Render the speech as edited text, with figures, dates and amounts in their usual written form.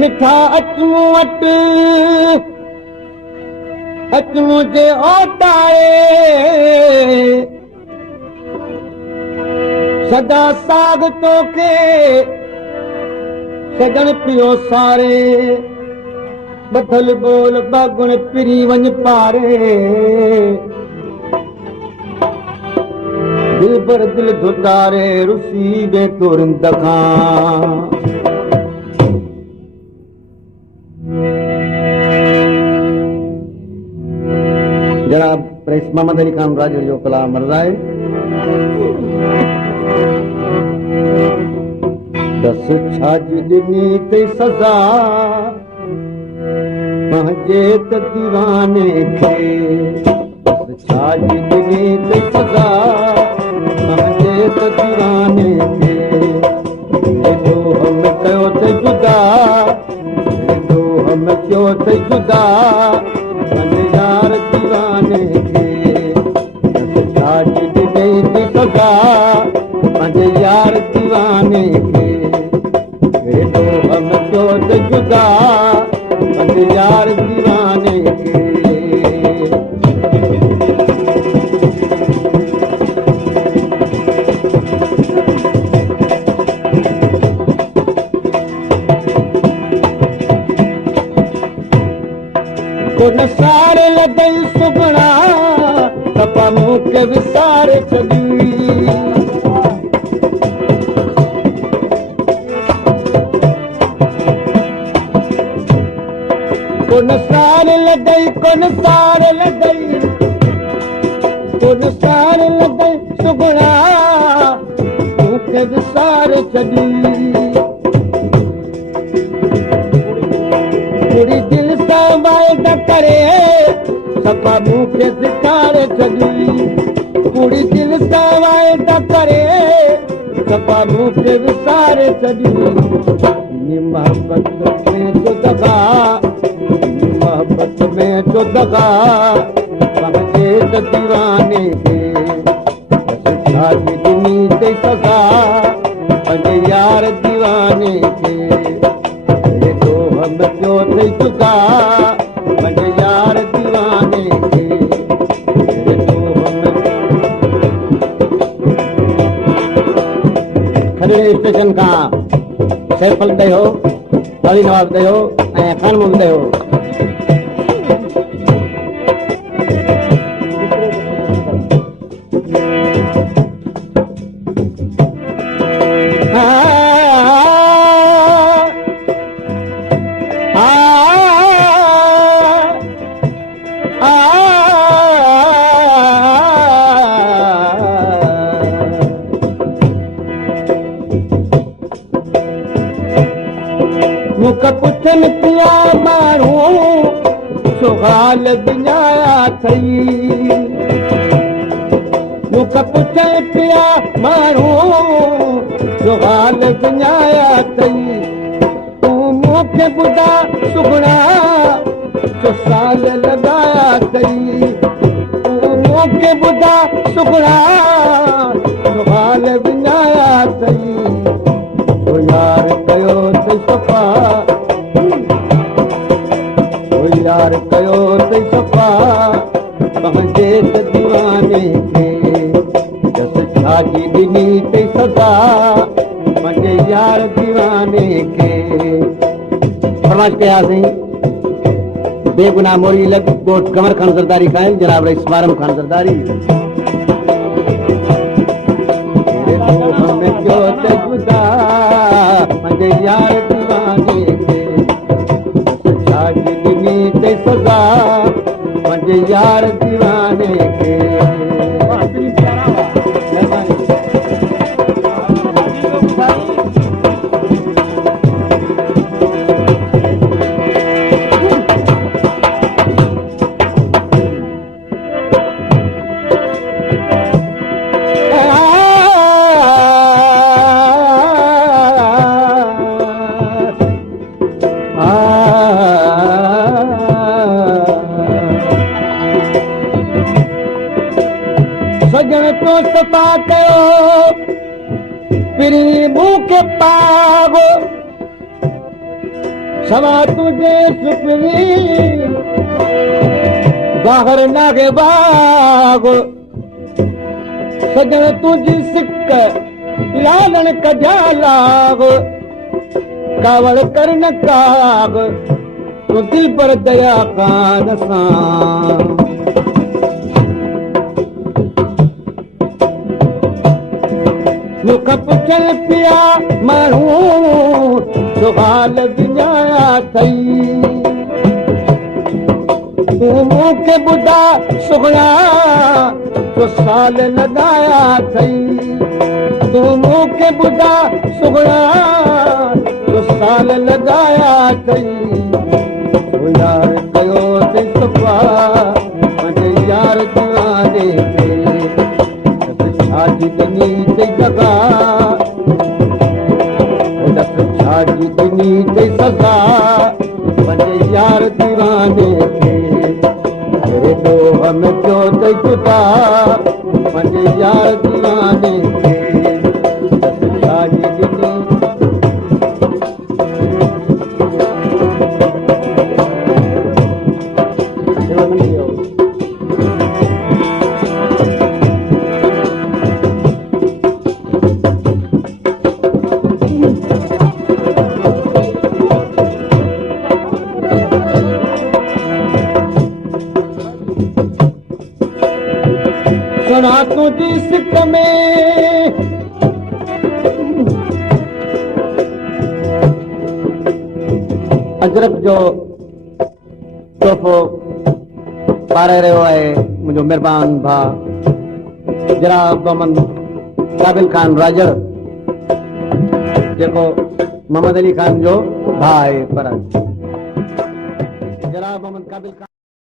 मिठा अचूं वटि अचूं जे ओटाए सदा साग तोखे सजण पियो सारे बथल बोल बागुण पिरी वञ पारे दिल पर दिल धुतारे रुसी बे तुरंत खां जनाब प्रेस मोहम्मद अली खान राजड़ जो कलाम मर्ज़ाए दस छाजी ॾिनी ते सज़ा पंहिंजे त दीवाने खे दस छाजी ॾिनी ते सज़ा पंहिंजे त दीवाने खे एॾो हम कयो त जुदा एॾो हम कयो त जुदा पंहिंजे यार दीवाने खे दस छाजी ॾिनी ते सज़ा पंहिंजे यार दीवाने खे एॾो हम कयो त जुदा पंहिंजे यार दीवाने खे कोन सारे लॻई सुगणा तपा मूंखे विसारे छॾी कोन सारे लॻई कोन सारे लॻई कोन सारे लॻई सुगणा मूंखे विसारे छॾी पूरी दिल सां वाइदा करे सफ़ा मूंखे सेखारे छॾी पूरी दिल सां वाइदा करे सफ़ा मूंखे विसारे छॾी मोहब्बत में जो दगा मोहब्बत में जो दगा पंहिंजे त दीवाने खे छाजी ॾिनी ते सज़ा पंहिंजे यार दीवाने खे एॾो हम कयो त जुदा पंहिंजे यार दीवाने खे एॾो हम खड़े स्टेशन खां सैफल ॾियो अली नवाज़ ॾियो ऐं खान मोहम्मद ॾियो मूंखे पुछनि पिया माण्हू सुहाल विञाया अथई मूंखे पुछनि पिया माण्हू सुहाल विञाया अथई तूं मूंखे ॿुधा सुगणा जो साल लॻाया अथई तूं मूंखे ॿुधा सुगणा सुहाल विञाया अथई यार कयो त सफ़ा यार कयो त सफ़ा पंहिंजे त दीवाने खे दस छाजी ॾिनी ते सज़ा पंहिंजे यार दीवाने खे फरमाइश कयासीं बेगुनाह मोरी लॻ कोट कमर खान ज़रदारी खां जनाब रईस मारम खान ज़रदारी हम कयो त जुदा पंहिंजे यार दीवाने खे छाजी ॾिनी ते सज़ा पंहिंजे यार दीवाने खे तो सफ़ा कयो पिरी मूंखे पागो सवा तुझे सुपरी बाहर नागे बागो सजन तुझी सिक लालण कजा लाग कावड़ कर न काग तू दिल पर दया कान सां मुख पुछल पिया माण्हू सुहाल विञाया अथई तूं मूंखे ॿुधा सुहिणा तो साल लॻाया अथई तूं मूंखे ॿुधा सुहिणा तो साल लॻाया अथई तो यार कयो अथई सफ़ा मुंहिंजे यार दीवाने खे छाजी ॾिनी अथई सज़ा छाजी ॾिनी अथई सज़ा मुंहिंजे यार दीवाने खे हम जो ते जुदा मुंहिंजे यार दीवाने खे छाजी ॾिनी सुना तुझी सिक में अजरक जो तोहफ़ो पाराए रहियो आहे मुंहिंजो महिरबान भाउ जनाब मोहम्मद काबिल ख़ान राजड़ जेको मोहम्मद अली ख़ान जो भाउ आहे पर जनाब मोहम्मद काबिल ख़ान